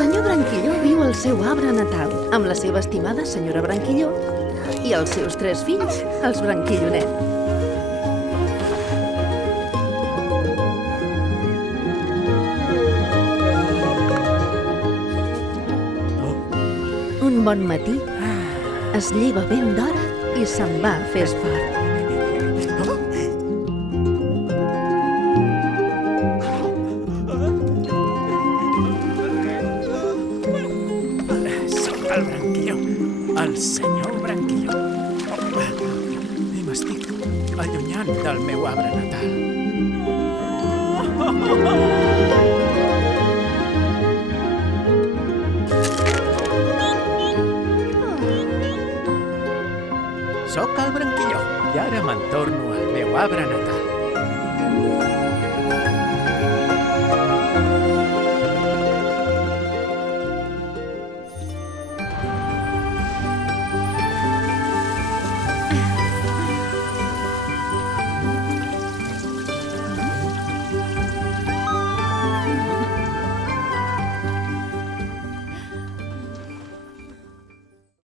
senyor Branquilló viu al seu arbre natal, amb la seva estimada senyora Branquilló i els seus 3 fills, els Branquillonet. Un bon matí, es lleva ben d'hora i se'n va a fer esport. Soc el Branquilló, el senyor Branquilló. I m'estic allunyant del meu arbre natal. Soc el Branquilló i ara me'n torno al meu arbre natal.